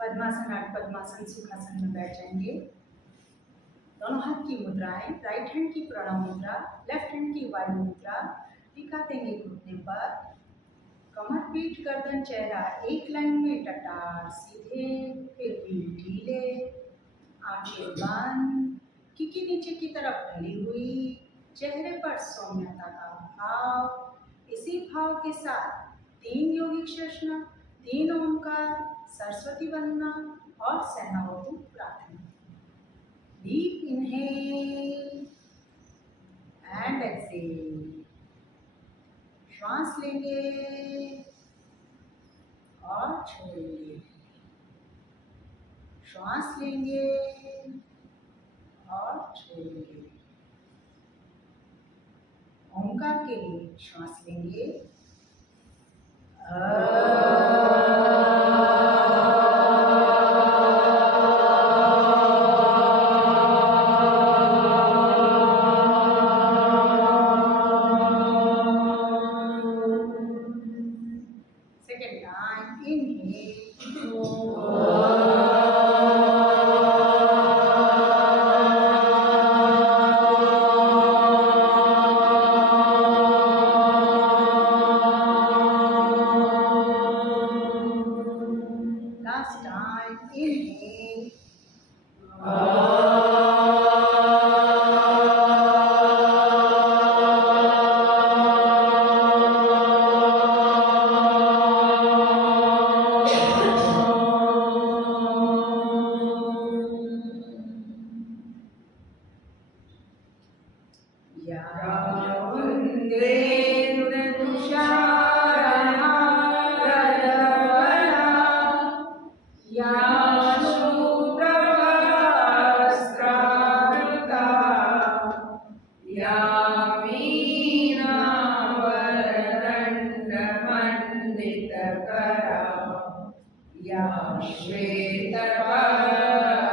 पद्मासन आठ पद्मासन सुखासन में बैठ जाएंगे। दोनों हाथ की मुद्राएं, राइट हैंड की प्रणव मुद्रा, लेफ्ट हैंड की वायु मुद्रा दिखा देंगे घुटने पर। कमर पीठ गर्दन चेहरा एक लाइन में टटार सीधे, फिर भी ढीले, आंखें बंद, किकी नीचे की तरफ ढली हुई, चेहरे पर सौम्यता का भाव। इसी भाव के साथ 3 योगिक शेषनाग, 3 ओंकार, सरस्वती वंदना और सेनावतु प्रार्थना। Deep inhale and exhale. श्वास लेंगे और छोड़ेंगे, श्वास लेंगे और छोड़ेंगे। ओंकार के लिए श्वास लेंगे second time, inhale last time, inhale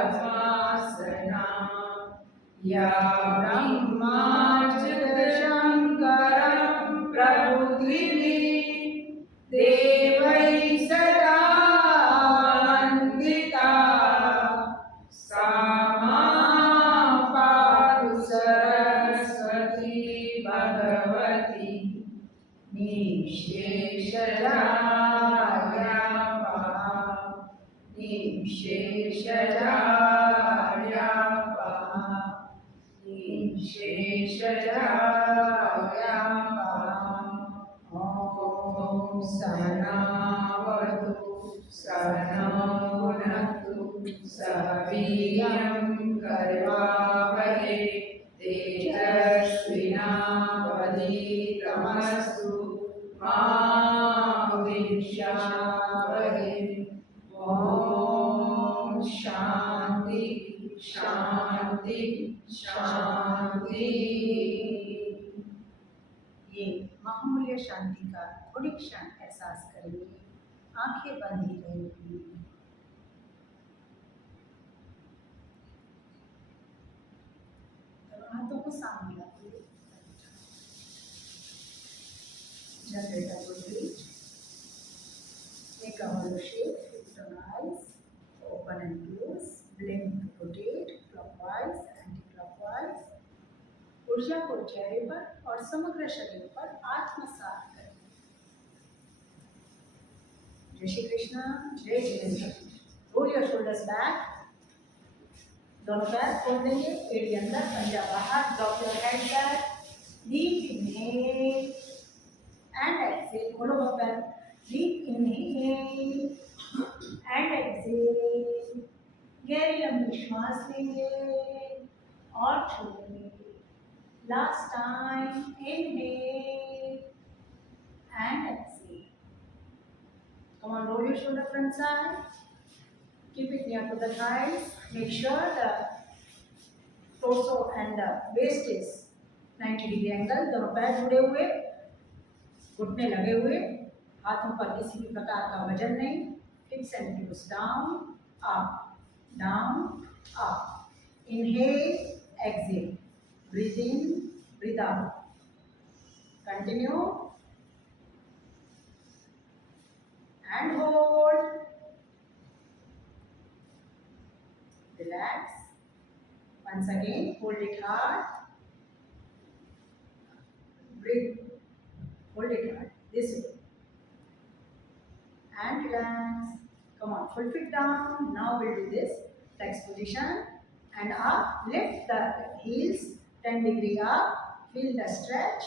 श्वेतपद्मासना या ब्रह्माच्युतशङ्करं प्रबुद्धिभिः देवैः सदा वन्दिता, सा मां पातु सरस्वती भगवती निःशेषजाड्यापहा, निःशेषजाड्यापहा, निःशेषजाड्यापहा। ॐ सहनावतु सहनौ भुनक्तु सह वीर्यं करवावहै तेजस्विनावधीतमस्तु मा विद्विषावहै। ॐ शान्ति शान्ति शान्ति। ये महामूल्य शांति का थोड़ी क्षण एहसास करेंगे, आंखें बंद ही रहेंगी। हाथों को सामने रखिए, generate a good breath, make a hollow shape, fix your eyes, open and close, blink to rotate clockwise, anti-clockwise। ऊर्जा को चेहरे पर और समग्र शरीर पर आत्मसात करें। जय श्री कृष्णा, जय Jinendra. Roll your shoulders back, दोनों पैर खोल देंगे, एड़ी अंदर पंजा बाहर, drop your head back, deep inhale and exhale. खोलो वो पैर, डीप इनहेल एंड एक्सहेल। गहरी लंबी श्वास लेंगे और छोड़ेंगे। Last time, inhale and exhale. Come on, roll your shoulder front side. Keep it near to the thighs. Make sure the torso and the waist is 90 degree angle. दोनों पैर जुड़े हुए, घुटने लगे हुए, हाथों पर किसी भी प्रकार का वजन नहीं। Hips and heels down, up, down, up. Inhale, exhale. Breathe in, breathe out. Continue. And hold. once again hold it hard, breathe, hold it hard this way and relax. Come on, full feet down. Now we'll do this flex position and up. Lift the heels 10 degree up. Feel the stretch.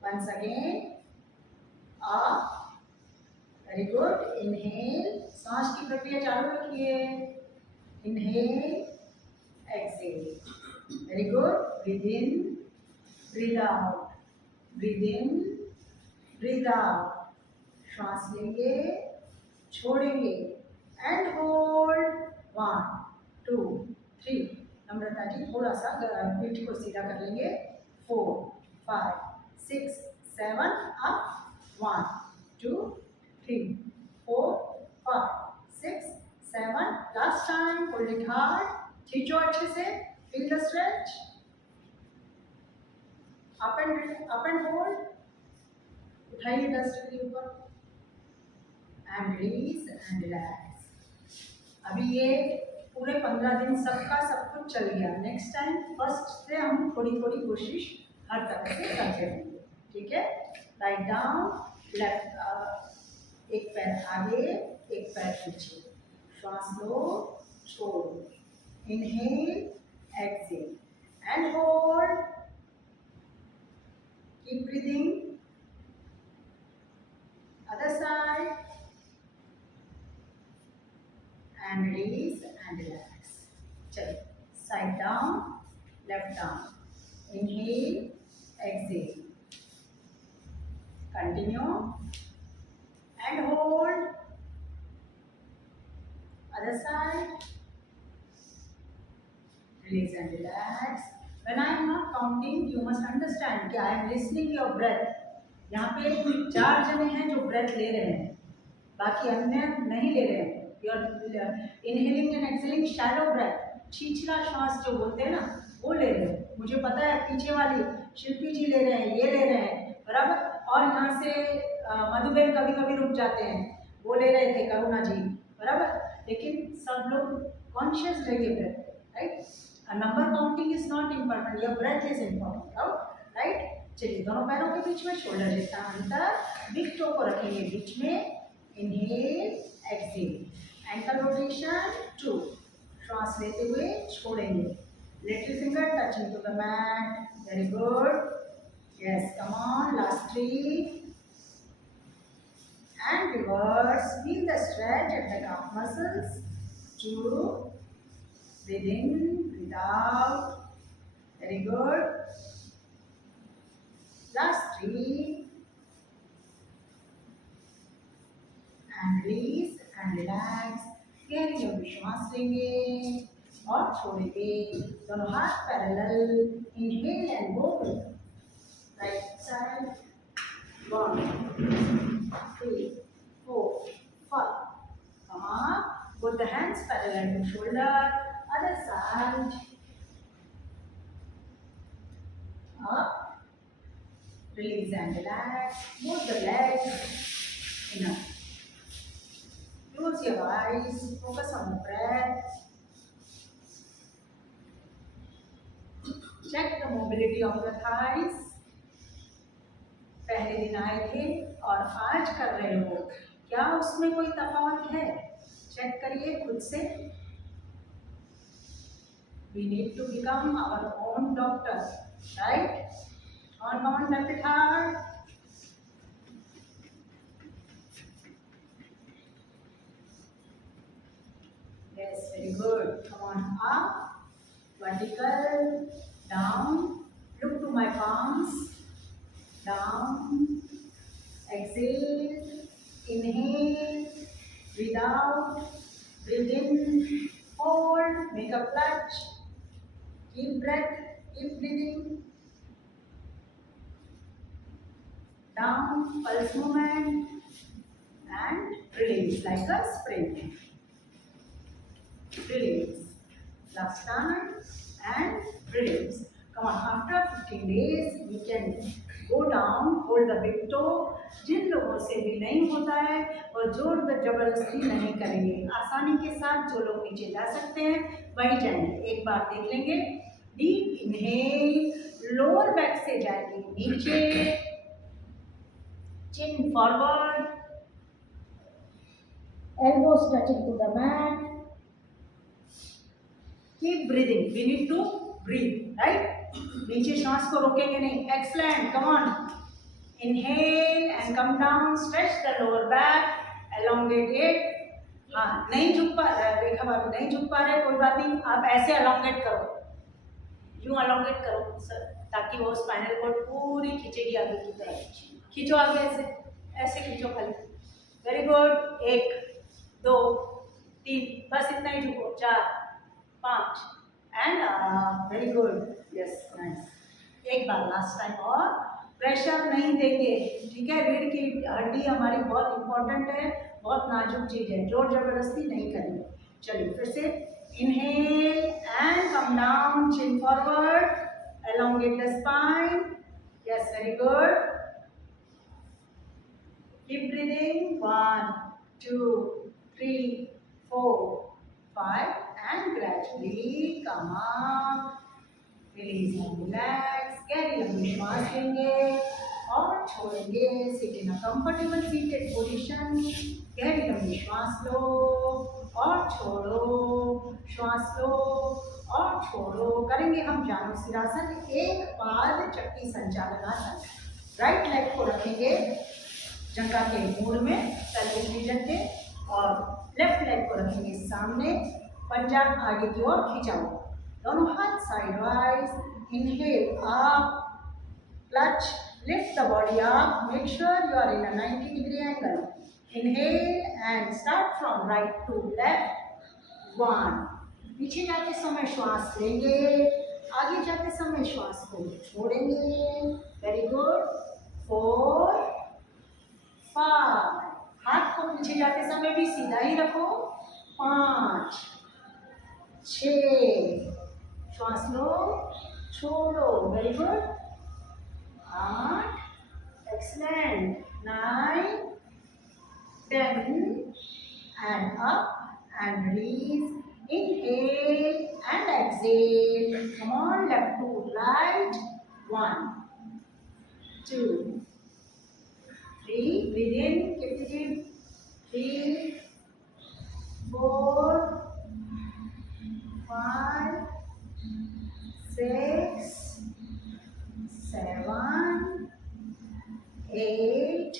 Once again up. Very good. Inhale. सांस की प्रक्रिया चालू रखिए. Inhale. Exhale. Very good. Breathe in. Breathe out. Breathe in. Breathe out. श्वास लेंगे, छोड़ेंगे and hold 1 2 3. नम्रता जी थोड़ा सा पीठ को सीधा कर लेंगे. 4 5 6 7 अप. 1 2 3 4 5 6 7. Last time. Hold it hard. खींचो अच्छे से. Feel the stretch. Up and hold. उठाइए 10 डिग्री ऊपर एंड रिलीज एंड रिलैक्स. अभी ये पूरे 15 दिन सबका सब कुछ चल गया. नेक्स्ट टाइम फर्स्ट से हम थोड़ी थोड़ी कोशिश हर तरह से करते रहेंगे. ठीक है. Write down. लेफ्ट एक पैर आगे एक पैर पीछे. श्वास लो, छोड़ो. Inhale, exhale and hold. Keep breathing. Other side and release and relax. चलिए. Side down, left down. Inhale, exhale. Continue and hold. Other side. Release and relax. When I am not counting, you must understand कि I am listening your breath. यहाँ पे 4 जने हैं जो ब्रेथ ले रहे हैं, बाकी अन्य नहीं ले रहे हैं. Your inhaling and exhaling shallow breath, छिछला श्वास जो बोलते हैं ना, वो ले रहे हैं. मुझे पता है पीछे वाली शिल्पी जी ले रहे हैं, ये ले रहे हैं, बराबर. और यहाँ से मधुबेन कभी कभी रुक जाते हैं, वो ले रहे थे करुणा जी, बराबर. लेकिन सब लोग कॉन्शियस रहिए ब्रेथ पे. Right. Number counting is not important, your breath is important. Right. चलिए. दोनों पैरों के बीच में शोल्डर जितना अंतर. बिग टो को रखेंगे बीच में. Inhale, exhale. Ankle rotation 2. श्वास लेते हुए छोड़ेंगे. Little finger touching to the mat. Very good. Yes, come on. Last 3 and reverse. Feel the stretch at the calf muscles. 2. Breathe in, breathe out. Very good. Last 3 and release and relax. गहरी लंबी श्वास लेंगे और छोड़ेंगे. दोनों हाथ parallel. Inhale and go right side. 1 3 4 5. Come on. Put the hands parallel to shoulder. Other side. Up. Release and relax. Move the legs. Enough. Close your eyes. Focus on the breath. Check the mobility of the thighs. पहले दिन आए थे और आज कर रहे हो, क्या उसमें कोई तफावत है? चेक करिए खुद से. We need to become our own doctor, right? Come on, left it hard. Yes, very good. Come on, up, vertical, down. Look to my palms. Down. Exhale. Inhale. Breathe out. Breathe in. Hold. Make a clutch. Keep breath. Keep breathing. Down, pulse movement and release like a spring. Release. Last time and release. Come on, after 15 days we can go down, hold the big toe. जिन लोगों से भी नहीं होता है और जोर जबरदस्ती नहीं करेंगे, आसानी के साथ जो लोग नीचे जा सकते हैं वही जाएंगे. एक बार देख लेंगे. डीप इनहेल, लोअर बैक से जाएंगे नीचे, चिन forward, elbows touching to the mat. Keep breathing. We need to breathe, right? नीचे श्वास को रोकेंगे नहीं. Excellent. Come on. Inhale and come down. Stretch the lower back. Elongate it. हाँ, नहीं झुक पा रहे, रेखा भाभी नहीं झुक पा रहे, कोई बात नहीं. आप ऐसे elongate करो. यूं elongate करो सर, ताकि वो स्पाइनल कॉर्ड पूरी खींचेगी आगे की तरफ. खींचो आगे ऐसे, ऐसे खींचो खाली. Very good. 1 2 3, बस इतना ही झुको. 4 5 and very good. Yes, nice. एक बार लास्ट टाइम और प्रेशर नहीं देंगे, ठीक है. रीढ़ की हड्डी हमारी बहुत इंपॉर्टेंट है, बहुत नाजुक चीज है, जोर जबरदस्ती नहीं करेंगे. चलिए फिर से. Inhale and come down, chin forward, elongate the spine. Yes, very good. Keep breathing. 1 2 3 4 5 and gradually come up. Release and relax. गहरी लंबी श्वास लेंगे और छोड़ेंगे. Sit in a comfortable seated position. गहरी लंबी श्वास लो और छोड़ो, श्वास लो और छोड़ो. करेंगे हम जानु सिरासन, एक पाद चक्की संचालनासन. राइट लेग को रखेंगे जंघा के मूल में, पेल्विक रीजन के, और लेफ्ट लेग को रखेंगे सामने, पंजा आगे की ओर खींचा हुआ. दोनों हाथ side wise. Inhale up, clutch, lift the body up. Make sure you are in a 90 degree angle. Inhale and start from right to left. 1. पीछे जाते समय श्वास लेंगे, आगे जाते समय श्वास को छोड़ेंगे. Very good. 4 5. हाथ को पीछे जाते समय भी सीधा ही रखो. 5 6. श्वास लो, छोड़ो. Very good. 8. एक्सलेंट. 9 10 and up and release. Inhale and exhale. Come on, left to right. 1 2 3. Breathe in, keep it in. 3 4 5 6 7 8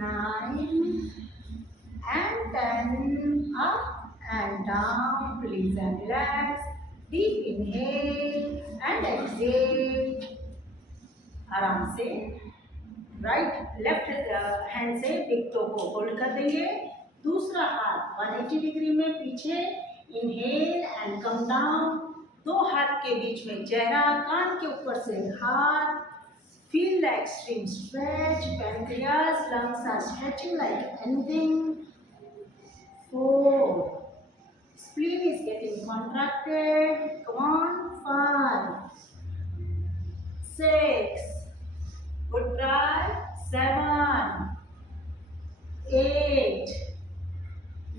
9 and 10. Up and down. Release and relax. Deep inhale and exhale. आराम से राइट लेफ्ट हैंड से एक टो को होल्ड कर देंगे, दूसरा हाथ 180 डिग्री में पीछे. Inhale and come down. 2 हाथ के बीच में चेहरा, कान के ऊपर से हाथ. Feel the extreme stretch. Pancreas, lungs are stretching like anything. 4. Spleen is getting contracted. Come on. 5 6. Good try. 7 8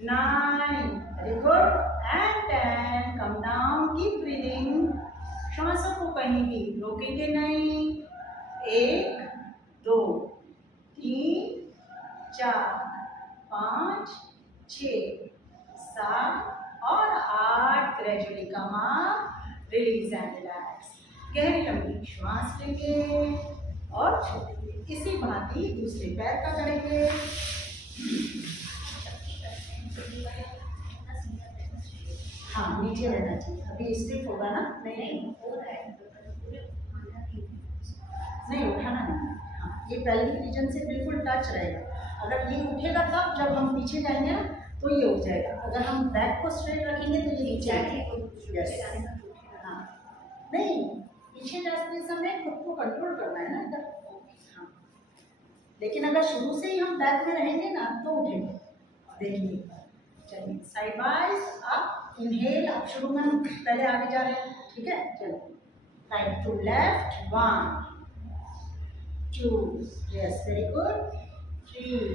9. Very good. And 10. Come down. Keep breathing. श्वासों को कहीं भी रोकेंगे नहीं. 1 2 3 4 5 6 7 और 8. Gradually come up. Release and relax. गहरी लंबी श्वास लेंगे और छोड़ेंगे. इसी भांति दूसरे पैर का करेंगे. हाँ, नीचे रहना चाहिए. अभी स्टिफ होगा ना. नहीं उठाना नहीं. हाँ, ये पेल्विक रीजन से बिल्कुल टच रहेगा. अगर ये उठेगा तब जब हम पीछे जाएंगे ना तो ये उठ जाएगा. अगर हम बैक को स्ट्रेट रखेंगे तो ये नीचे आएगा. हाँ, नहीं, पीछे जाते समय खुद को कंट्रोल करना है ना इधर. हाँ, लेकिन अगर शुरू से ही हम बैक में रहेंगे ना तो उठेंगे. देखिए. चलिए साइड वाइज अप. इनहेल. अब शुरू में हम पहले आगे जा रहे हैं, ठीक है. चलिए. Right to left. 1 2. Yes, very good. 3.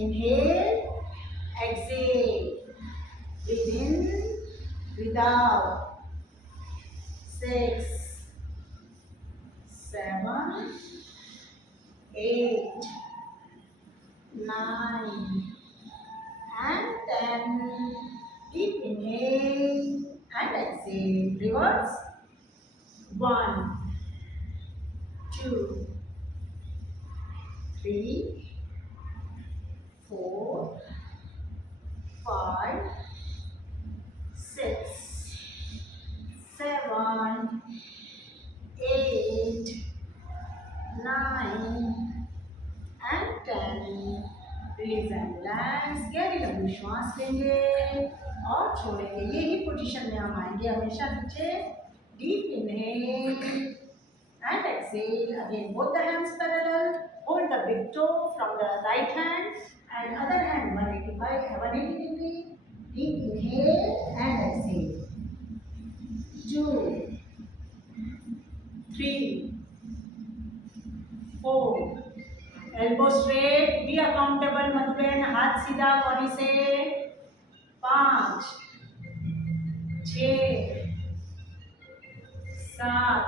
Inhale. Exhale. Breathe in, breathe out. 6, 7, 8, 9, and 10. Deep inhale and exhale. Reverse. 1, 2, 3, 4, 5, 6, 7, 8, 9 and 10. Release and relax. गहरी लंबी श्वास लेंगे और छोड़ेंगे. यही पोजीशन में हम आएंगे हमेशा नीचे. Deep inhale and exhale. Again both the hands parallel. Hold the big toe from the right hand and other hand 180 degree. Deep inhale and exhale. 2, 3, 4. Elbow straight. Be accountable Madhuban. हाथ सीधा कोने से. 5, 6, 7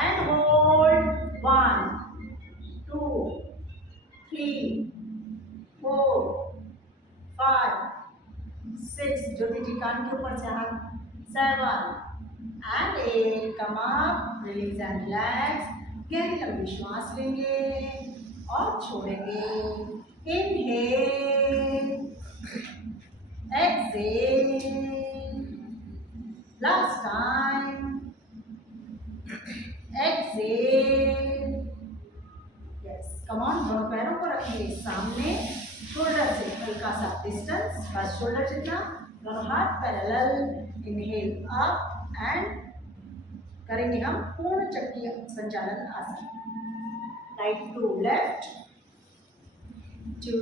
and hold. 1, 2, 3, 4, 5, 6. ज्योति जी कान के ऊपर से हाथ. 7 and 8. Come up. Release and relax. गहरी लंबी श्वास लेंगे और छोड़ेंगे. Inhale, exhale. Last time. Exhale. Yes. Come on. दोनों पैरों को रखिए सामने. शोल्डर से हल्का सा डिस्टेंस. बस शोल्डर जितना. दोनों हाथ पैरेलल. Inhale up and करेंगे हम पूर्ण चक्रीय संचालन आसन. Right to left. 2.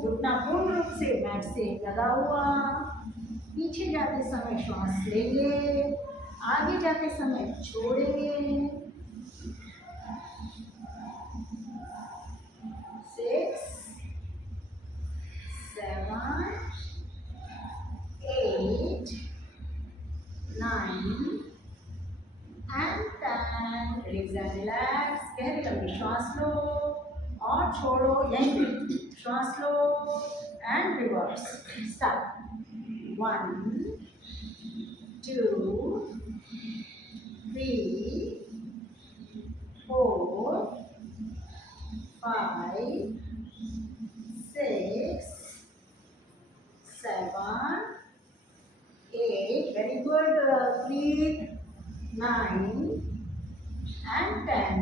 घुटना पूर्ण रूप से मैट से लगा हुआ. पीछे जाते समय श्वास लेंगे. आगे जाते समय छोड़ेंगे. 6, 7, 8, 9 and 10. Release and relax. गहरी लंबी श्वास लो और छोड़ो. यहीं पे श्वास लो and reverse. Start. 1, 2, 3, 4, 5, 6, 7, 8. Very good. Breathe. 9 and 10.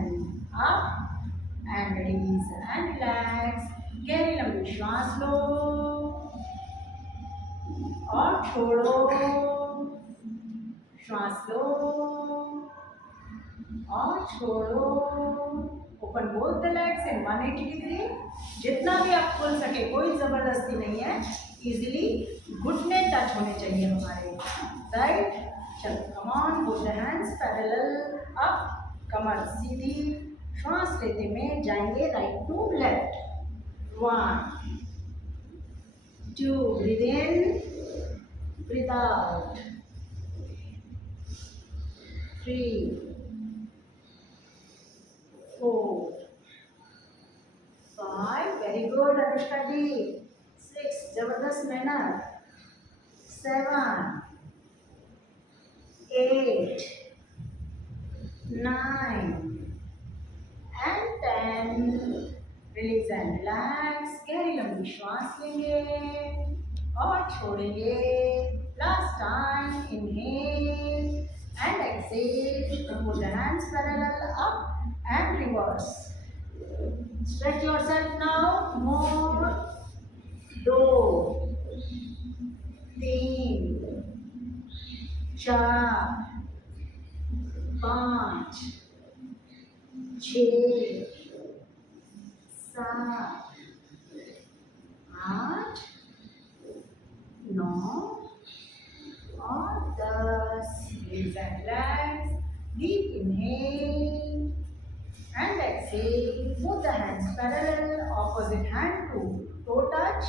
Up and release and relax. गहरी लंबी श्वास लो और छोड़ो. श्वास लो और छोड़ो. Open both the legs in 180 डिग्री. जितना भी आप खोल सके. कोई जबरदस्ती नहीं है. इजीली घुटने टच होने चाहिए हमारे. राइट. चलो. Come on. Both the hands parallel up. कमर सीधी. श्वास लेते में जाएंगे right to left. 1, 2. Breathe in. Breathe out. 3, 4, 5. Very good Anushka ji. 6. जबरदस्त मेहनत. 7, 8, 9 and 10. Release and relax. गहरी लंबी श्वास लेंगे और छोड़ेंगे. Last time. Inhale and exhale. Put the hands parallel up and reverse. Stretch yourself now. More. 2, 3, 4, 5, 6, 7, 8, 9 और 10. Release and relax. Deep inhale and exhale. Both the hands parallel. Opposite hand to toe touch.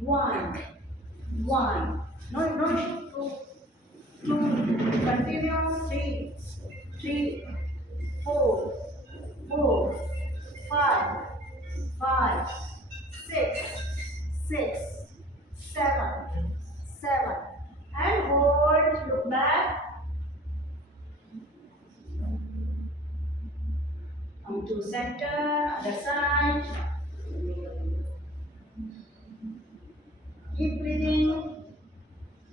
1, 1. No, 2, 2, continue, 3, 4, 5, 6, 7, and hold, look back, come to center, other side, keep breathing,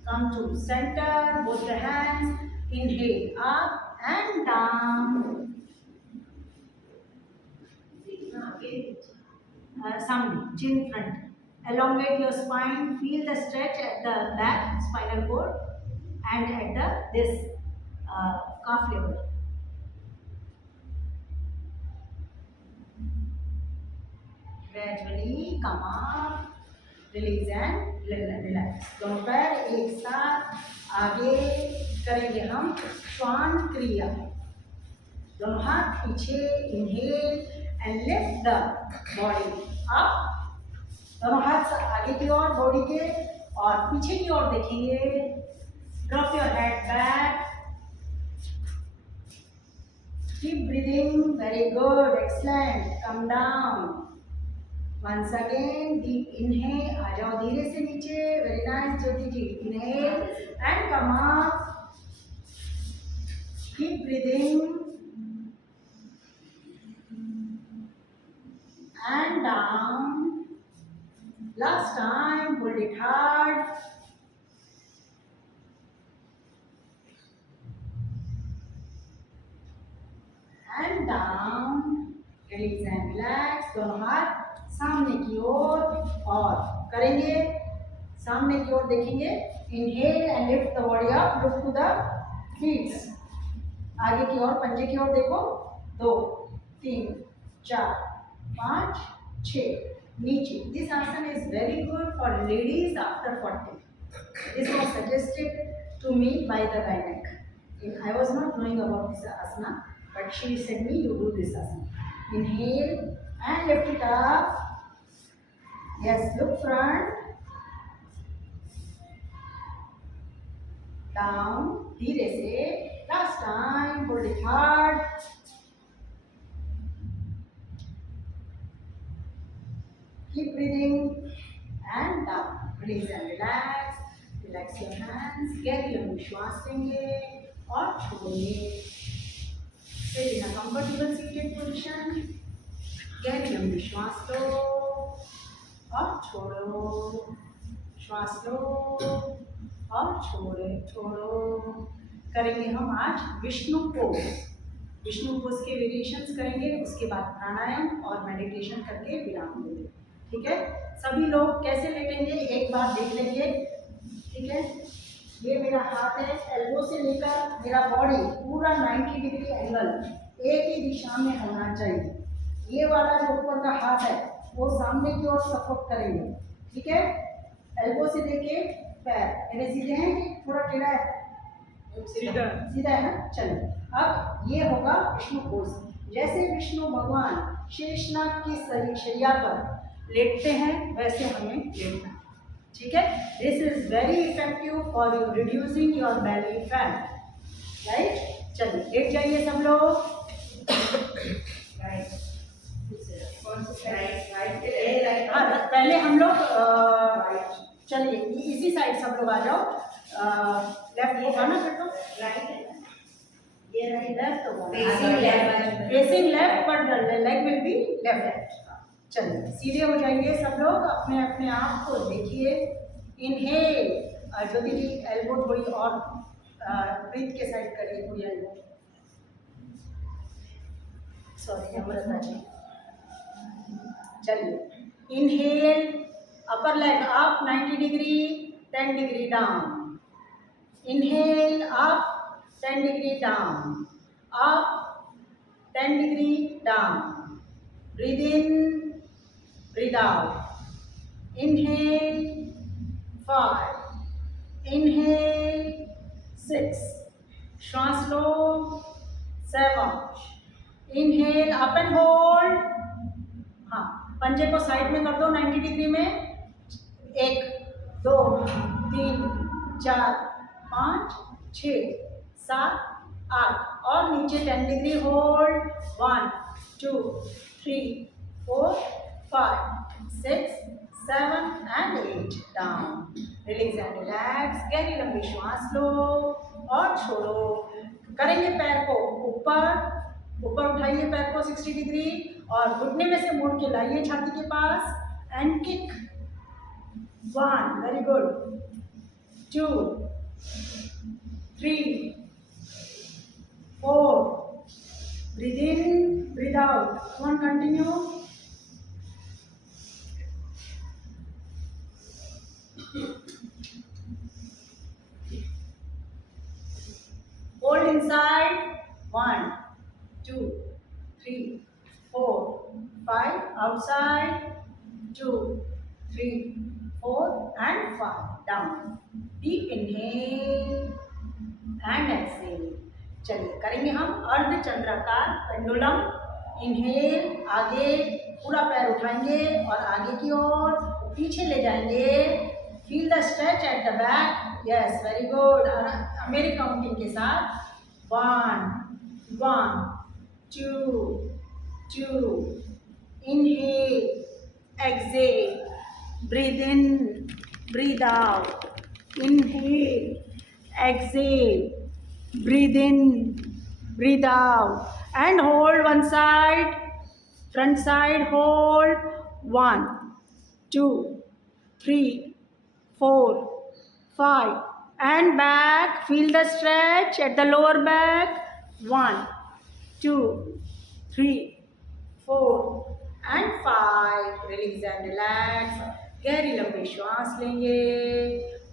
come to center, both the hands, inhale up and down, sound, chin front, elongate your spine, feel the stretch at the back, spinal cord, and at the this calf level. Gradually come up, release and relax. दोनों पैर एक साथ आगे करेंगे हम श्वान क्रिया. दोनों हाथ पीछे, inhale and lift the body up. दोनों हाथ आगे की ओर बॉडी के और पीछे की ओर देखेंगे. Drop your head back. Keep breathing. Very good. Excellent. Come down. Once again, deep inhale. आ जाओ धीरे से नीचे. Very nice, Jyoti ji. Inhale and come up. Keep breathing. And down. Last time, hold it hard. And down. Release and relax. दोनों हाथ सामने की ओर और करेंगे. सामने की ओर देखेंगे. Inhale and lift the body up. Look to the feet. आगे की ओर, पंजे की ओर देखो. 2, 3, 4, 5, 6. नीचे. This asana is very good for ladies after 40. This was suggested to me by the gynec. I was not knowing about this asana, but she said me you do this asana. Inhale and lift it up. Yes, look front. Down. धीरे से. Last time. Hold it hard. Keep breathing and down. Release and relax. Relax your hands. गहरी लंबी श्वास लेंगे और छोड़ेंगे. Sit in a comfortable seated position. गहरी लंबी श्वास लो और छोड़ो. श्वास लो और छोड़ो. करेंगे हम आज विष्णु पोज. विष्णु पोज के वेरिएशंस करेंगे. उसके बाद प्राणायाम और मेडिटेशन करके विराम देंगे. ठीक है. सभी लोग कैसे लेटेंगे एक बार देख लेंगे. ठीक है. ये मेरा हाथ है. एल्बो से लेकर मेरा बॉडी पूरा 90 डिग्री एंगल एक ही दिशा में होना चाहिए. ये वाला जो ऊपर का हाथ है वो सामने की ओर सपोर्ट करेंगे. ठीक है. एल्बो से लेके पैर मेरे सीधे हैं कि थोड़ा टेढ़ा है? सीधा है ना. चलिए. अब ये होगा विष्णु पोज. जैसे विष्णु भगवान शेषनाग की शैया पर लेटते हैं वैसे हमें लेटना. ठीक है. This is very effective for you reducing your belly fat. Right. चलिए लेट जाइए सब लोग. पहले हम लोग चलिए इसी साइड सब लोग आ जाओ. लेफ्ट होगा ना फिर तो. राइट. ये लेफ्ट होगा. Facing left but the leg will be left. चलिए सीधे हो जाएंगे सब लोग. अपने अपने आप को देखिए. इनहेल. ज्योति जी एल्बो थोड़ी और ब्रीथ के साइड करिए. थोड़ी एल्बो. सॉरी अमृता जी. चलिए. इनहेल. अपर लेग अप 90 डिग्री 10 degree down. Inhale up 10 degree down. Up 10 degree down. Breathe in, breathe out. Inhale 5. Inhale 6. श्वास लो 7. Inhale up and hold. हाँ. पंजे को साइड में कर दो 90 डिग्री में. 1 2 3 4 5 6 7 8 और नीचे 10 डिग्री होल्ड 1 2 3 4 5 6 7 and 8 डाउन रिलैक्स एंड रिलैक्स गहरी लंबी श्वास लो और छोड़ो करेंगे पैर को ऊपर ऊपर उठाइए पैर को 60 डिग्री और घुटने में से मोड़ के लाइए छाती के पास and kick 1 very good 2 3 4 breathe in breathe out come on continue hold inside 1 2 3 4 5 outside 2 3 4 and 5 down deep inhale and exhale चलिए करेंगे हम अर्ध चंद्राकार पेंडुलम इनहेल आगे पूरा पैर उठाएंगे और आगे की ओर पीछे ले जाएंगे feel the stretch at the back yes very good मेरी काउंटिंग के साथ 1 1 2 2 inhale exhale breathe in breathe out inhale exhale breathe in breathe out and hold one side front side hold 1 2 3 4 5 and back feel the stretch at the lower back 1 2 3 4 and 5 release and relax गहरी लंबी श्वास लेंगे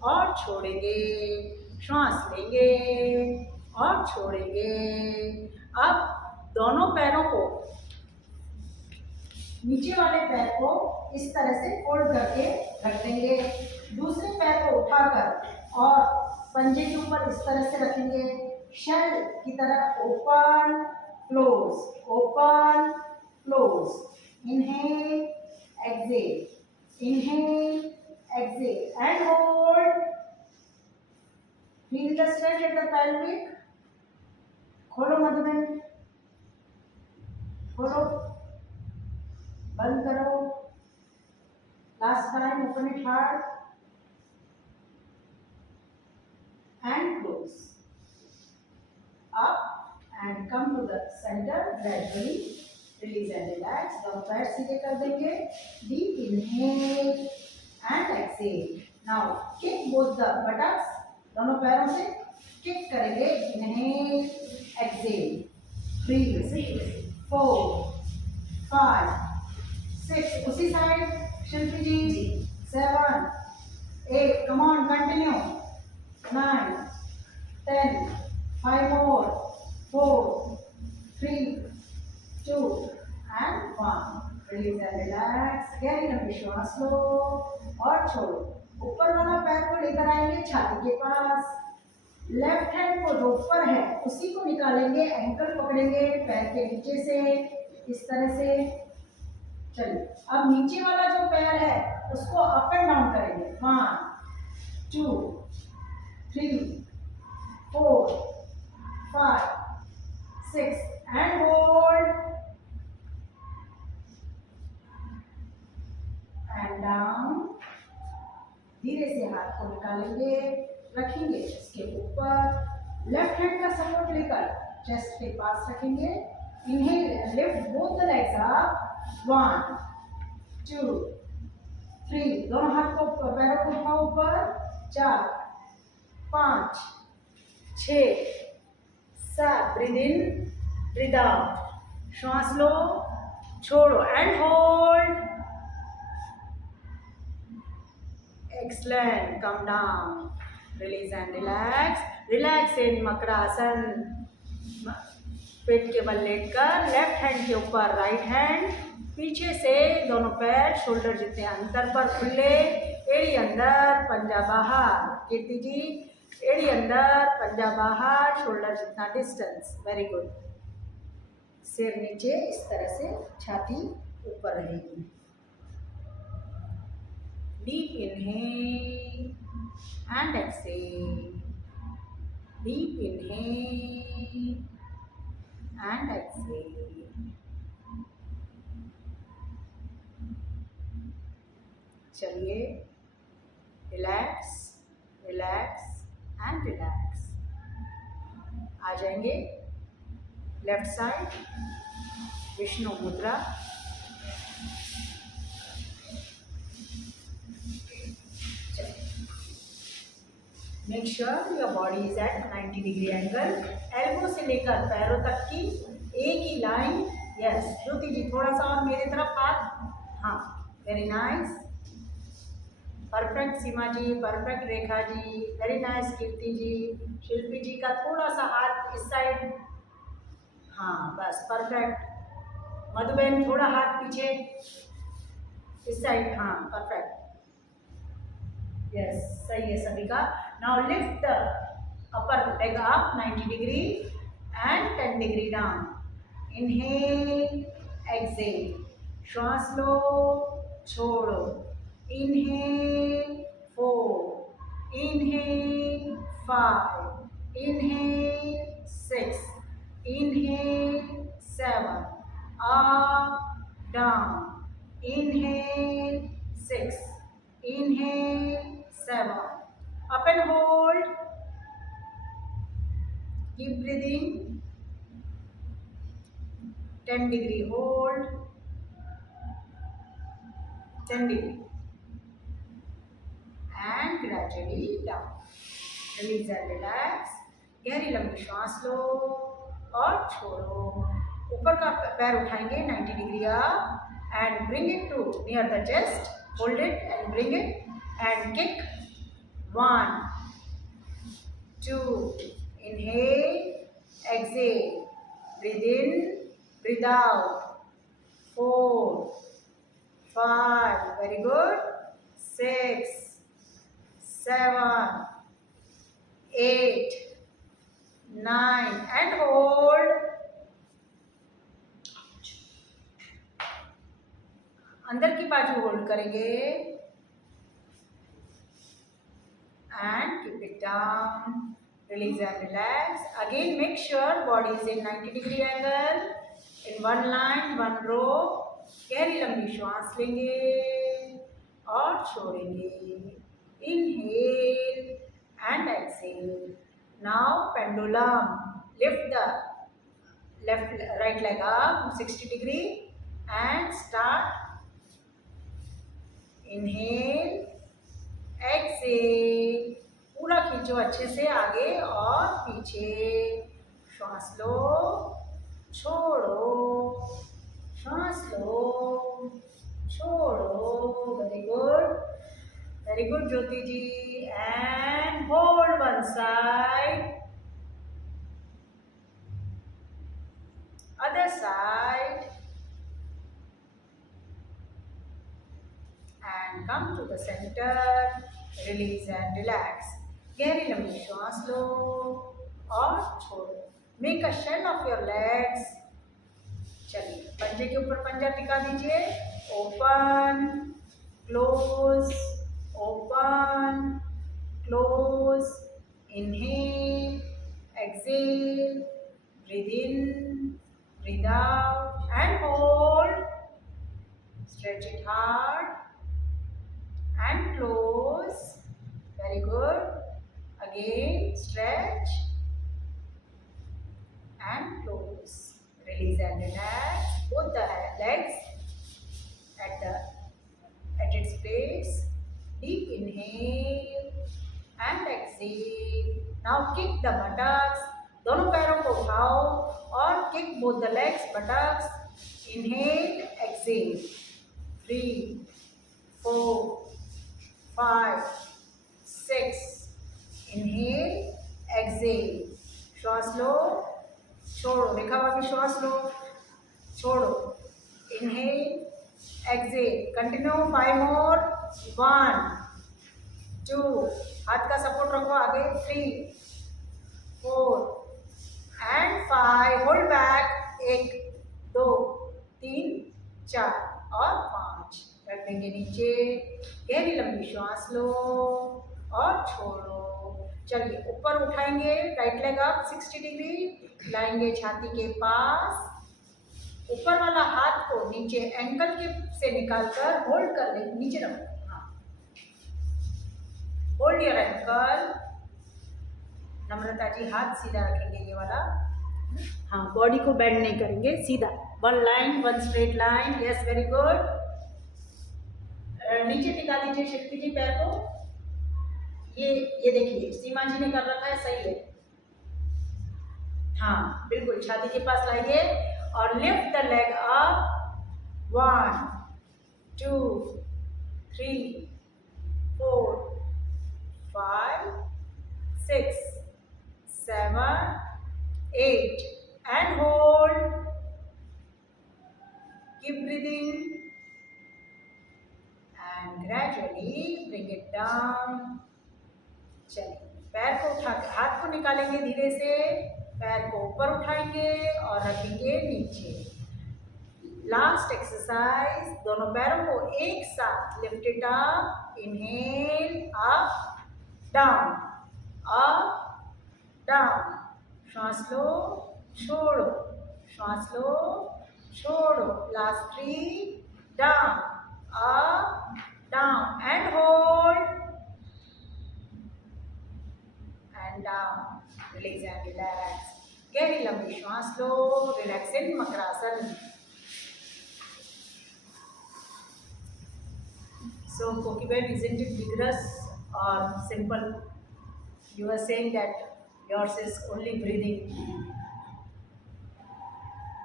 और छोड़ेंगे श्वास लेंगे और छोड़ेंगे अब दोनों पैरों को नीचे वाले पैर को इस तरह से फोल्ड करके रख देंगे दूसरे पैर को उठाकर और पंजे के ऊपर इस तरह से रखेंगे शेल की तरह open close inhale exhale and hold feel the stretch at the pelvic खोलो मधुबन खोलो बंद करो last time open it hard and close up and come to the center gradually release and relax दोनों पैर सीधे कर देंगे deep inhale and exhale now kick both the buttocks दोनों पैरों से kick करेंगे inhale exhale 3 4 5 6 उसी साइड शिल्पी जी 7 8 come on continue 9 10 5 more 4 3 2 and 1 release and relax गहरी लंबी श्वास लो और छोड़ो ऊपर वाला पैर को लेकर आएंगे छाती के पास लेफ्ट हैंड को जो ऊपर है उसी को निकालेंगे एंकल पकड़ेंगे पैर के नीचे से इस तरह से चलिए अब नीचे वाला जो पैर है उसको अप एंड डाउन करेंगे 1 2 3 4 5 6 and hold and down धीरे से हाथ को निकालेंगे रखेंगे इसके ऊपर लेफ्ट हैंड का सपोर्ट लेकर चेस्ट के पास रखेंगे inhale lift both the legs up 1 2 3 दोनों हाथ को पैरों को उठाओ ऊपर 4 5 6 7 ब्रीद इन ब्रीद आउट श्वास लो छोड़ो and hold excellent come down release and relax in makarasana पेट के बल लेटकर लेफ्ट हैंड के ऊपर राइट हैंड पीछे से दोनों पैर शोल्डर जितने अंतर पर खुले एड़ी अंदर पंजा बाहर कीर्ति जी एड़ी अंदर पंजा बाहर शोल्डर जितना डिस्टेंस वेरी गुड सिर नीचे इस तरह से छाती ऊपर रहेगी deep inhale and exhale Deep inhale and exhale. चलिए, रिलैक्स, रिलैक्स एंड रिलैक्स. आ जाएंगे left side, Vishnu mudra. Make sure your body is at 90 degree angle. Elbow से लेकर पैरों तक की एक ही लाइन. यस ज्योति जी, थोड़ा सा और मेरी तरफ हाथ. हाँ, वेरी नाइस, परफेक्ट. सीमा जी परफेक्ट. Rekha ji very nice. कीर्ति जी, शिल्पी जी का थोड़ा सा हाथ इस साइड. हाँ बस परफेक्ट. मधुबेन थोड़ा हाथ पीछे इस साइड. हाँ परफेक्ट. यस सही है सभी का. Now lift the upper leg up 90 degree and 10 degree down. Inhale, exhale. श्वास लो, छोड़ो. Inhale 4, inhale 5, inhale 6, inhale 7, up, down. Inhale 6, inhale 7, up and hold. Keep breathing. 10 degree hold. 10 degree. And gradually down. Release and relax. गहरी लंबी श्वास लो और छोड़ो. ऊपर का पैर उठाएंगे 90 degree up and bring it to near the chest. Hold it and bring it and kick. 1, 2, inhale, exhale. Breathe in, breathe out. 4, 5, very good. 6, 7, 8, 9 and hold. अंदर की बाजू होल्ड करेंगे and keep it down. Release and relax. Again make sure body is in 90 degree angle. In one line, one row. गहरी लंबी श्वास लेंगे और छोड़ेंगे. Inhale and exhale. Now pendulum. Lift the right leg up 60 degree and start. Inhale, exhale. पूरा खींचो अच्छे से आगे और पीछे. श्वास लो, छोड़ो. श्वास लो, छोड़ो. Very good, very good Jyoti ji. And hold one side, other side. And come to the center. Release and relax. गहरी लंबी श्वास लो और छोड़ो. Make a shell of your legs. चलिए पंजे के ऊपर पंजा टिका दीजिए. Open, close, open, close. Inhale, exhale. Breathe in, breathe out and hold. Stretch it hard and close. Very good. Again stretch and close. Release and relax both the legs at its place. Deep inhale and exhale. Now kick the buttocks. दोनों पैरों को उठाओ और kick both the legs, buttocks. Inhale, exhale. 3, 4, 5, 6. Inhale, exhale. श्वास लो, छोड़ो. रेखा भाभी श्वास लो, छोड़ो. Inhale, exhale. Continue 5 more. 1, 2. हाथ का सपोर्ट रखो आगे. 3, 4 and 5. Hold back. 1, 2, 3, 4 और 5. रख देंगे नीचे. गहरी लंबी श्वास लो और छोड़ो. चलिए ऊपर उठाएंगे, राइट लेग अप 60 डिग्री, लाएंगे छाती के पास, ऊपर वाला हाथ को नीचे एंकल के से निकालकर होल्ड कर ले, नीचे रखो, हाँ, होल्ड योर एंकल। नम्रता जी हाथ सीधा रखेंगे ये वाला, हाँ, बॉडी को बेंड नहीं करेंगे, सीधा, one line, one straight line, yes very good. नीचे टिका दीजिए शिल्पी जी पैर को, ये देखिए सीमा जी ने कर रखा है, सही है, हाँ बिल्कुल, छाती के पास लाइए और lift the leg up, 1 2 3 4 5 6 7 8 and hold, keep breathing and gradually bring it down। चलिए पैर को उठा के हाथ को निकालेंगे धीरे से, पैर को ऊपर उठाएंगे और रखेंगे नीचे। लास्ट एक्सरसाइज, दोनों पैरों को एक साथ lift it up, inhale up down, up down, श्वास लो छोड़ो, श्वास लो छोड़ो, last 3, down up down and hold and down, release and relax, गहरी लंबी श्वास लो, relax in makarasana. So Kokibet, isn't it vigorous or simple? You were saying that yours is only breathing.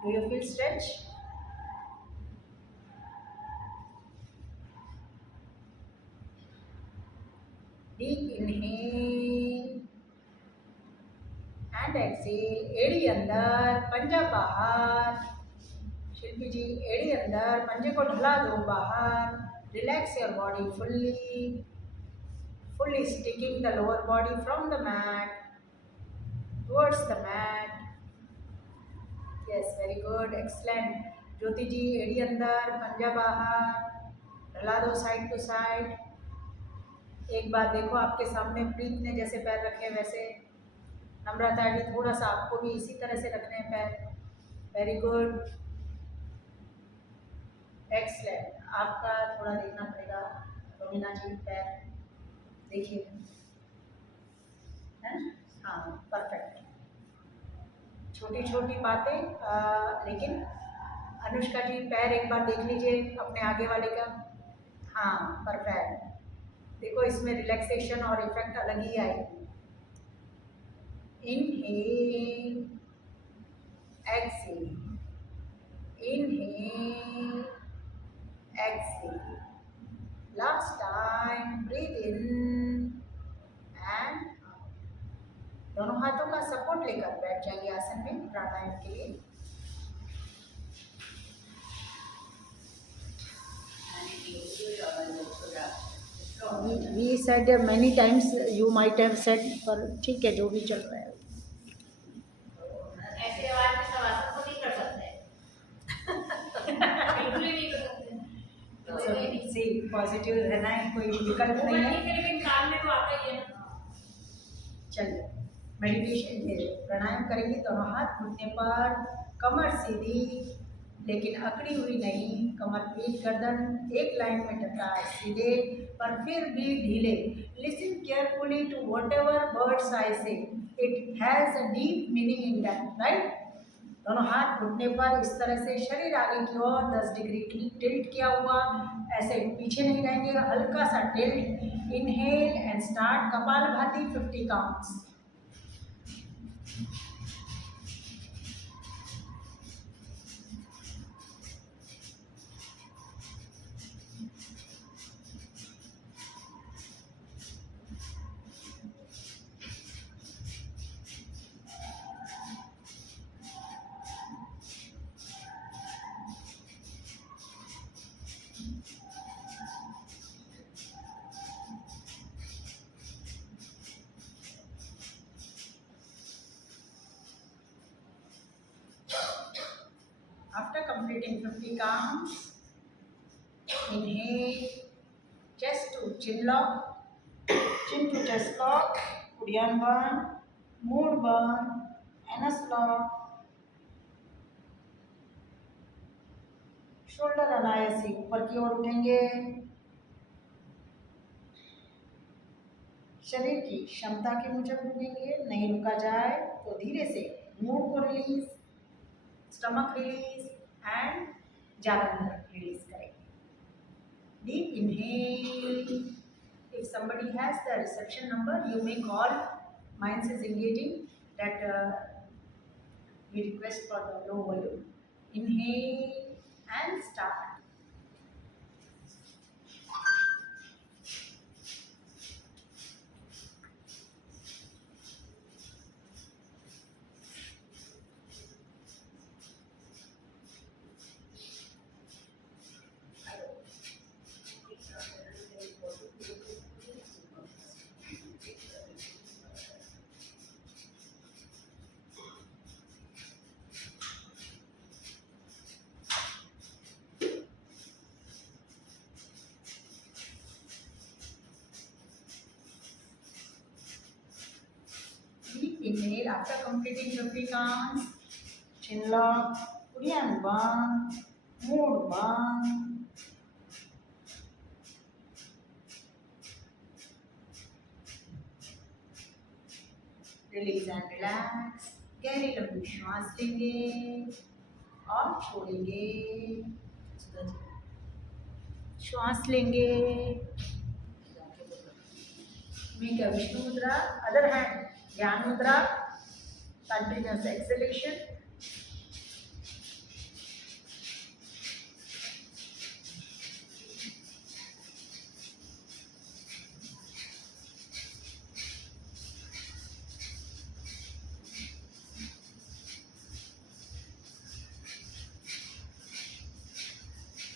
Do you feel stretch? Deep inhale and exhale, एड़ी अंदर, पंजा बाहर, शिल्पी जी एड़ी अंदर, पंजे को ढला दो बाहर, relax your body fully sticking the lower body from the mat towards the mat, yes very good, excellent। ज्योति जी एड़ी अंदर, पंजा बाहर, ढला दो साइड टू साइड। एक बार देखो आपके सामने प्रीत ने जैसे पैर रखे वैसे, नम्रता जी थोड़ा सा आपको भी इसी तरह से रखने हैं पैर, वेरी गुड, एक्सलेंट। आपका थोड़ा देखना पड़ेगा, रोमिना जी पैर देखिए, है, हाँ परफेक्ट। छोटी छोटी बातें लेकिन अनुष्का जी पैर एक बार देख लीजिए अपने आगे वाले का, हाँ परफेक्ट, देखो इसमें रिलैक्सेशन और इफेक्ट अलग ही आएगी। Inhale, exhale, inhale, exhale, last time, breathe in and out। दोनों हाथों का सपोर्ट लेकर बैठ जाइए आसन में प्राणायाम के लिए। We said many times, you might have said, पर ठीक है जो भी चल रहा है। ऐसे आवाज में सब आसन को नहीं कर सकते, बिल्कुल ही नहीं कर सकते। सी पॉजिटिव रहना है, कोई विकल्प नहीं है, लेकिन काम में तो आता ही है। चलिए मेडिटेशन प्राणायाम करेंगे, दोनों हाथ घुटने पर, कमर सीधी लेकिन अकड़ी हुई नहीं, कमर पीठ गर्दन एक लाइन में टकरा सीधे पर फिर भी ढीले। Listen carefully to whatever words I say, it has a deep meaning in that, right. दोनों हाथ घुटने पर इस तरह से, शरीर आगे की ओर 10 डिग्री टिल्ट किया हुआ, ऐसे पीछे नहीं रहेंगे, हल्का सा tilt. Inhale and start kapalbhati 50 counts. After completing 50 counts, inhale, chest to chin lock, chin to chest lock, Udian burn, mood burn, anus lock, shoulder अनायासी ऊपर की ओर उठेंगे। शरीर की क्षमता के मुजब रुकेंगे, नहीं रुका जाए तो धीरे से मूड को release, stomach release and Jalandhar release करेंगे। Deep inhale. If somebody has the reception number, you may call. Mine is engaging that we request for the low volume. Inhale and start. Deep inhale after completing the three counts. Chin lock, Udian burn, mood burn. Release and relax. गहरी लंबी श्वास लेंगे और छोड़ेंगे. श्वास लेंगे. Make a Vishnu Mudra. Other hand, Dhyan Mudra. Continuous exhalation.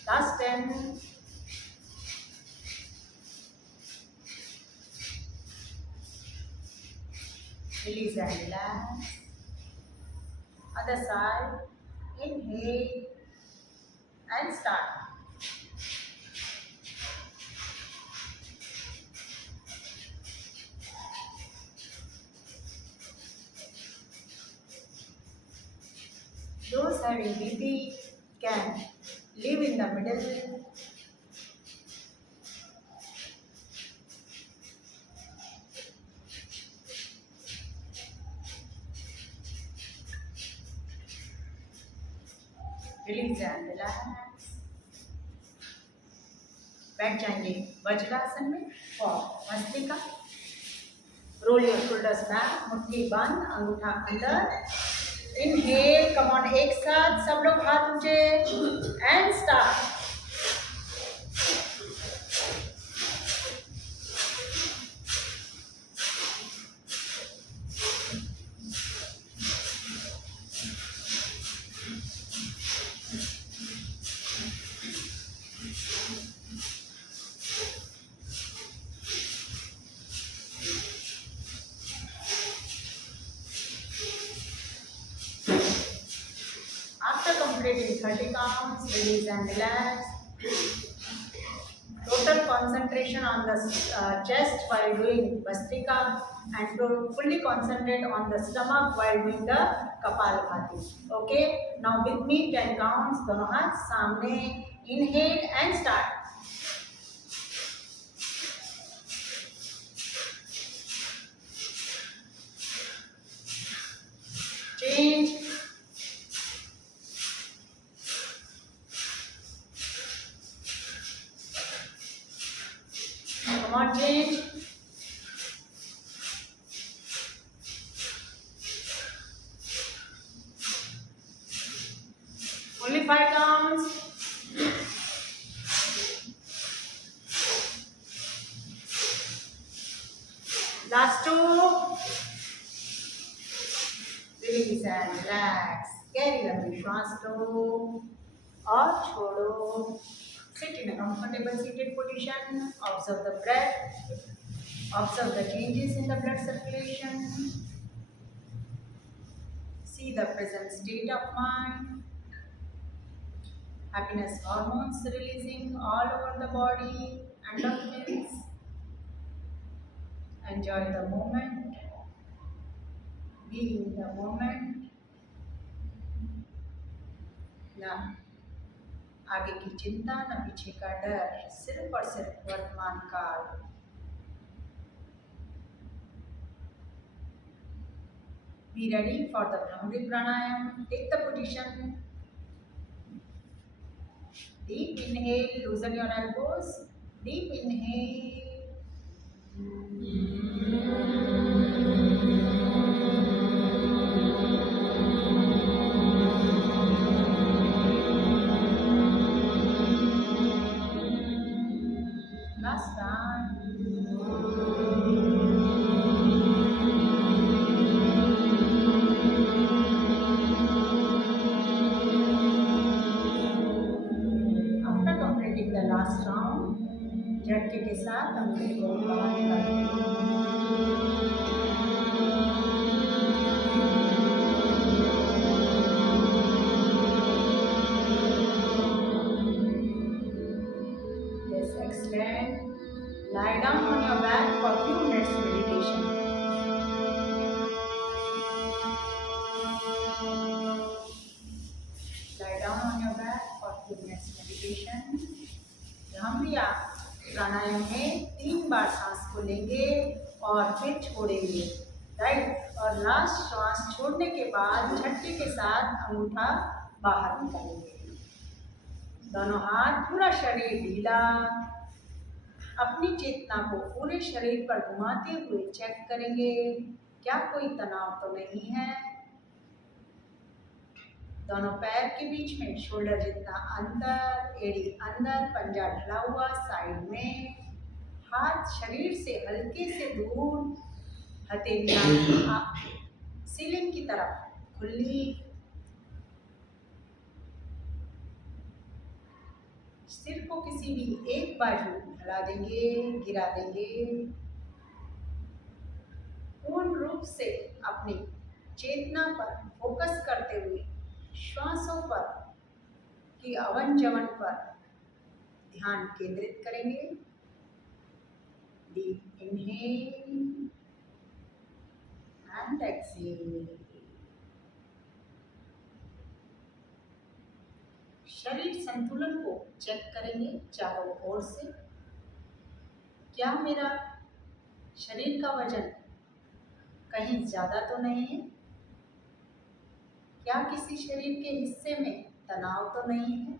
Last 10. Release and relax. Other side. Inhale and start. Those having BP can live in the middle. Release and relax. बैठ जाएंगे वज्रासन में और भस्त्रिका. रोल योर शोल्डर्स बैक, मुट्ठी बंद, अंगूठा अंदर. इनहेल, कम ऑन, एक साथ सब लोग हाथ ऊंचे and start. Completing 30 counts, release and relax. Total concentration on the chest while doing Bhastrika and to fully concentrate on the stomach while doing the Kapalabhati. Okay, now with me 10 counts, दोनों हाथ सामने. Inhale and start. Change. Come on, change. Only 5 counts. Last 2. Release and relax. गहरी लंबी श्वास लो और छोड़ो. Sit in a comfortable seated position. Observe the breath. Observe the changes in the blood circulation. See the present state of mind. Happiness hormones releasing all over the body. Endorphins. Enjoy the moment. Be in the moment. ना आगे की चिंता, न पीछे का डर, सिर्फ और सिर्फ वर्तमान काल। Be ready for the Bhramari Pranayam. Take the position. Deep inhale, loosen your elbows. Deep inhale. Last time. After completing the last round, झटके के साथ अंगूठे को बाहर निकालेंगे। Yes, extend. Lie down on your back for a few minutes meditation. Lie down on your back for a few minutes meditation. Bhramari प्राणायाम में 3 बार सांस को लेंगे और फिर छोड़ेंगे, राइट। और लास्ट श्वास छोड़ने के बाद झटके के साथ अंगूठा बाहर निकालेंगे। दोनों हाथ, पूरा शरीर ढीला। अपनी चेतना को पूरे शरीर पर घुमाते हुए चेक करेंगे क्या कोई तनाव तो नहीं है। दोनों पैर के बीच में शोल्डर जितना अंदर, एड़ी अंदर, पंजा ढला हुआ साइड में। हाथ शरीर से हल्के से दूर, हथेलियां सीलिंग की तरफ खुली। सिर को किसी भी एक बाजू ढला देंगे, गिरा देंगे। पूर्ण रूप से अपनी चेतना पर फोकस करते हुए श्वासों पर की आवन जावन पर ध्यान केंद्रित करेंगे। Deep inhale and exhale. शरीर संतुलन को चेक करेंगे चारों ओर से। क्या मेरा शरीर का वजन कहीं ज्यादा तो नहीं है? क्या किसी शरीर के हिस्से में तनाव तो नहीं है?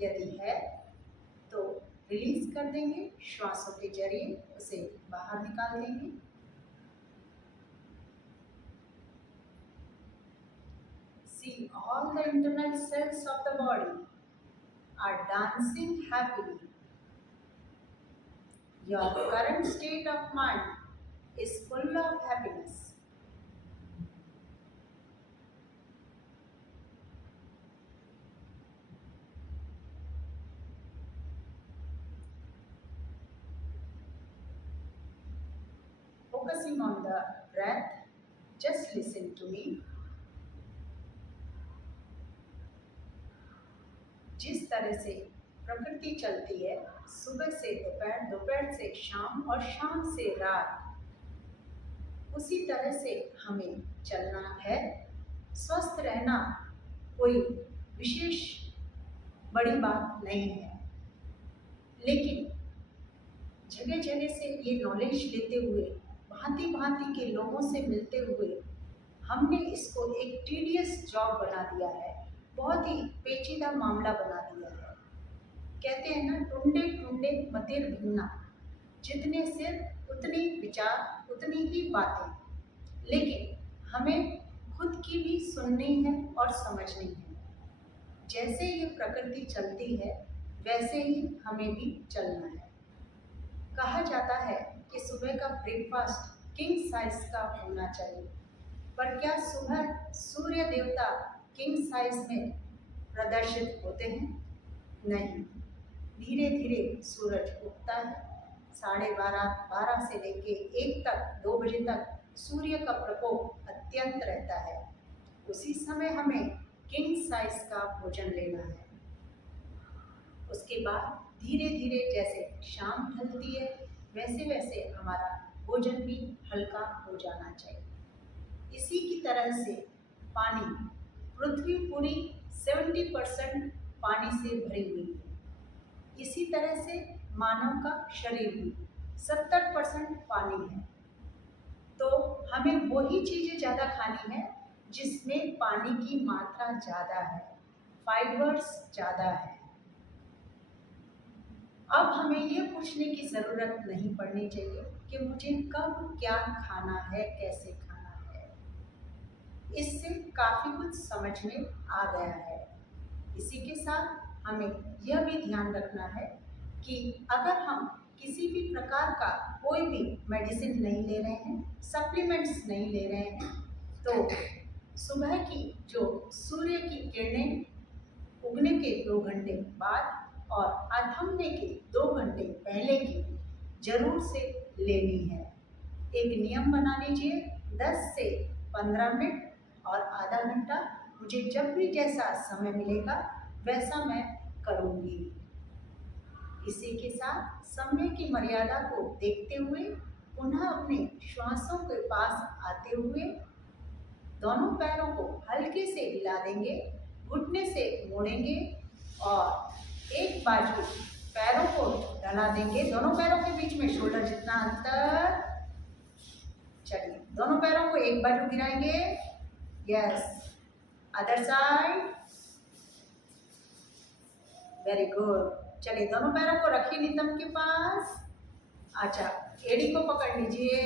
यदि है तो रिलीज कर देंगे, श्वासों के जरिए उसे बाहर निकाल देंगे। See, all the internal cells of the body are dancing happily. Your current state of mind is full of happiness. Focusing on the breath, just listen to me. जिस तरह से प्रकृति चलती है, सुबह से दोपहर, दोपहर से शाम और शाम से रात, उसी तरह से हमें चलना है। स्वस्थ रहना कोई विशेष बड़ी बात नहीं है, लेकिन जगह जगह से ये नॉलेज लेते हुए, भांति भांति के लोगों से मिलते हुए, हमने इसको एक टीडियस जॉब बना दिया है, बहुत ही पेचीदा मामला बना दिया है। कहते हैं ना, टुंडे टुंडे मतिर भिन्ना, जितने सिर उतने विचार उतनी ही बातें। लेकिन हमें खुद की भी सुननी है और समझनी है। जैसे ये प्रकृति चलती है वैसे ही हमें भी चलना है। कहा जाता है कि सुबह का ब्रेकफास्ट किंग साइज का होना चाहिए, पर क्या सुबह सूर्य देवता किंग साइज में प्रदर्शित होते हैं? नहीं। धीरे धीरे सूरज उगता है। 12:30 से लेके 1 तक, 2 बजे तक सूर्य का प्रकोप अत्यंत रहता है। उसी समय हमें किंग साइज का भोजन लेना है। उसके बाद धीरे धीरे जैसे शाम ढलती है वैसे वैसे हमारा भोजन भी हल्का हो जाना चाहिए। इसी की तरह से पानी, पृथ्वी पूरी 70% पानी से भरी हुई है। इसी तरह से मानव का शरीर भी 70% पानी है। तो हमें वही चीज़ें ज़्यादा खानी है जिसमें पानी की मात्रा ज़्यादा है, फाइबर्स ज़्यादा है। अब हमें ये पूछने की ज़रूरत नहीं पड़नी चाहिए कि मुझे कब क्या खाना है, कैसे खाना है। इससे काफ़ी कुछ समझ में आ गया है। इसी के साथ हमें यह भी ध्यान रखना है कि अगर हम किसी भी प्रकार का कोई भी मेडिसिन नहीं ले रहे हैं, सप्लीमेंट्स नहीं ले रहे हैं, तो सुबह की जो सूर्य की किरणें उगने के 2 घंटे बाद और अधमने के 2 घंटे पहले की जरूर से लेनी है। एक नियम बना लीजिए, 10 से 15 मिनट और आधा घंटा, मुझे जब भी जैसा समय मिलेगा वैसा मैं करूँगी। इसी के साथ समय की मर्यादा को देखते हुए पुनः अपने श्वासों के पास आते हुए दोनों पैरों को हल्के से हिला देंगे, घुटने से मोड़ेंगे और एक बाजू पैरों को डला देंगे। दोनों पैरों के बीच में शोल्डर जितना अंतर। चलिए, दोनों पैरों को एक बाजू गिराएंगे। Yes, other side. Very good. चलिए, दोनों पैरों को रखिए नितंब के पास। अच्छा, एड़ी को पकड़ लीजिए,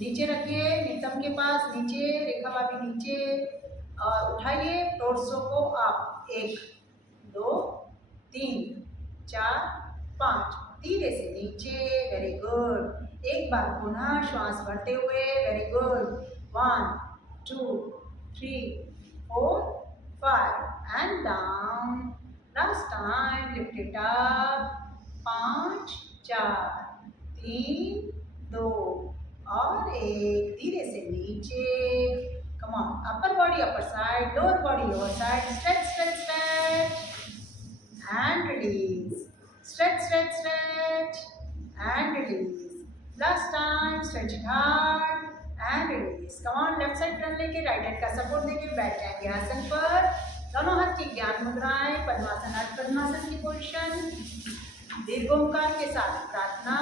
नीचे रखिए नितंब के पास, नीचे रेखा भाभी नीचे, और उठाइए टोर्सो को आप। 1 2 3 4 5, धीरे से नीचे। Very good. एक बार पुनः श्वास भरते हुए। Very good. 1 2 3 4 5 and down. Last time, lift it up. 5 4 3 2 और 1, धीरे से नीचे। Come on, upper body upper side, lower body lower side. Stretch stretch stretch and release. Stretch stretch stretch and release. Last time, stretch it hard and release. Come on, left side turn लेके right hand का सपोर्ट देके बैठ जाएंगे आसन पर। दोनों हाथ की ज्ञान मुद्राएं, पद्मासन अर्ध पद्मासन की पोजीशन। दीर्घ ओंकार के साथ प्रार्थना।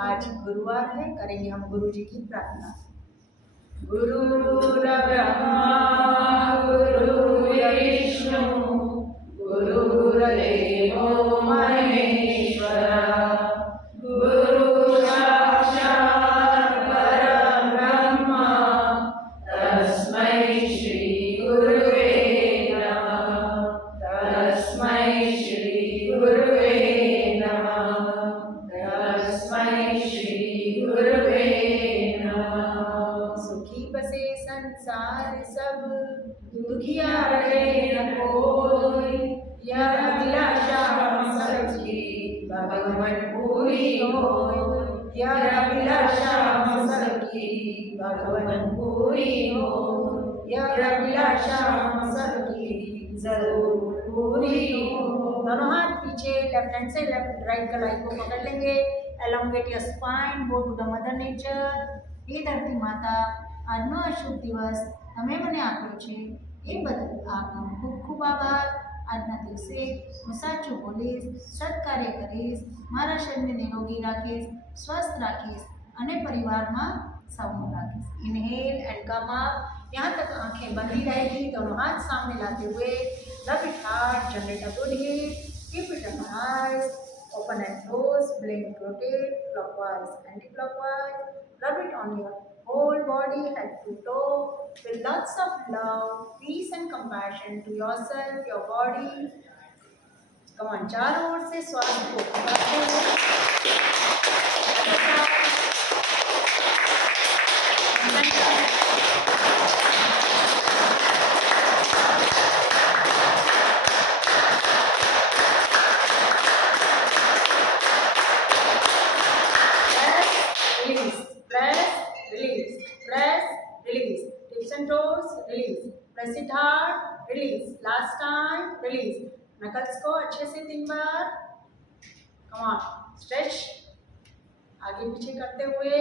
आज गुरुवार है, करेंगे हम गुरु जी की प्रार्थना। गुरुर् ब्रह्मा गुरुर्विष्णु गुरुर्देवो महेश्वरः गुरुः साक्षात् परब्रह्म तस्मै श्री गुरुवे नमः। तस्मै श्री गुरुवे नमः। तस्मै श्री गुरुवे नमः। सुखी बसे संसार सब, दुखिया रहे न कोई। यह अभिलाषा हम सबकी भगवन पूरी हो। यह अभिलाषा हम सबकी भगवन पूरी हो। यह अभिलाषा हम सबकी जरूर पूरी हो। दोनों हाथ पीछे, लेफ्ट हैंड से लेफ्ट राइट कलाई को पकड़ लेंगे। Elongate your spine, go to the mother nature. हे धरती माता, આજનો અશુભ દિવસ તમે મને આપ્યો છે એ બદલ આપનો ખૂબ ખૂબ આભાર। આજના દિવસે હું સાચું બોલીશ, સત્કાર્ય કરીશ, મારા શરીરને નિરોગી રાખીશ, સ્વસ્થ રાખીશ અને પરિવારમાં સૌનું રાખીશ। Inhale and come up. यहाँ तक आंखें बंदी रहेगी, दोनों हाथ सामने लाते हुए rub it heart, generate a good heat, keep it on eyes, open and close, blink, rotate, clockwise, anti-clockwise, rub it on your whole body, head to toe, with lots of love, peace and compassion to yourself, your body. Come on, चारों ओर से श्वास को बढ़ाते हुए press, press it hard, release, last time, release, knuckles को अच्छे से 3 बार, come on, stretch, आगे पीछे करते हुए,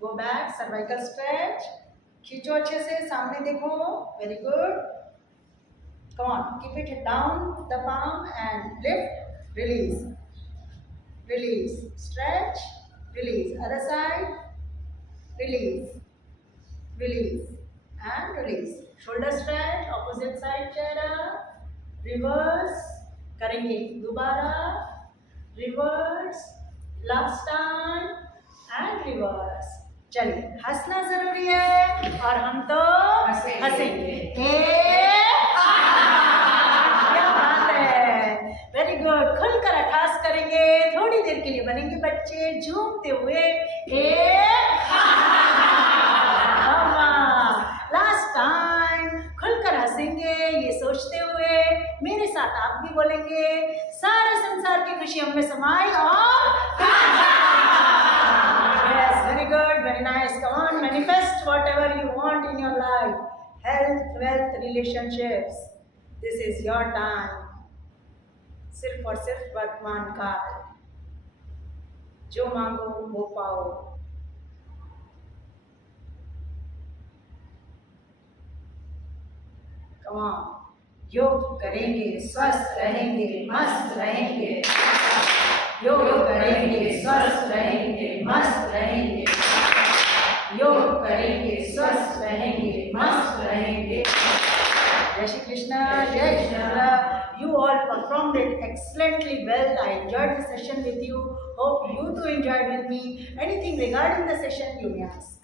गो बैक, सर्वाइकल स्ट्रेच, खींचो अच्छे से, सामने देखो, very good, come on, keep it down the palm and lift, release, release, stretch, release, other side, release, release and release, shoulder stretch, opposite side चेहरा, reverse करेंगे दोबारा, reverse, last time and reverse. चलिए, हंसना जरूरी है और हम तो हंसेंगे। क्या बात है, वेरी गुड, खुलकर अट्ठास करेंगे, थोड़ी देर के लिए बनेंगे बच्चे, झूमते हुए, लास्ट टाइम, खुलकर हंसेंगे, ये सोचते हुए, मेरे साथ आप भी बोलेंगे, सारे संसार की खुशी हम में समाई और yes, very good, very nice, come on, manifest whatever you want in your life, health, wealth, relationships, this is your time, सिर्फ और सिर्फ वर्तमान काल, जो मांगो वो पाओ। Come on, योग करेंगे, स्वस्थ रहेंगे, मस्त रहेंगे, योग करेंगे, स्वस्थ रहेंगे, मस्त रहेंगे, योग करेंगे, स्वस्थ रहेंगे, मस्त रहेंगे। जय श्री कृष्णा, जय Krishna. You all performed it excellently well. I enjoyed the session with you. Hope you too enjoyed with me. Anything regarding the session you may ask.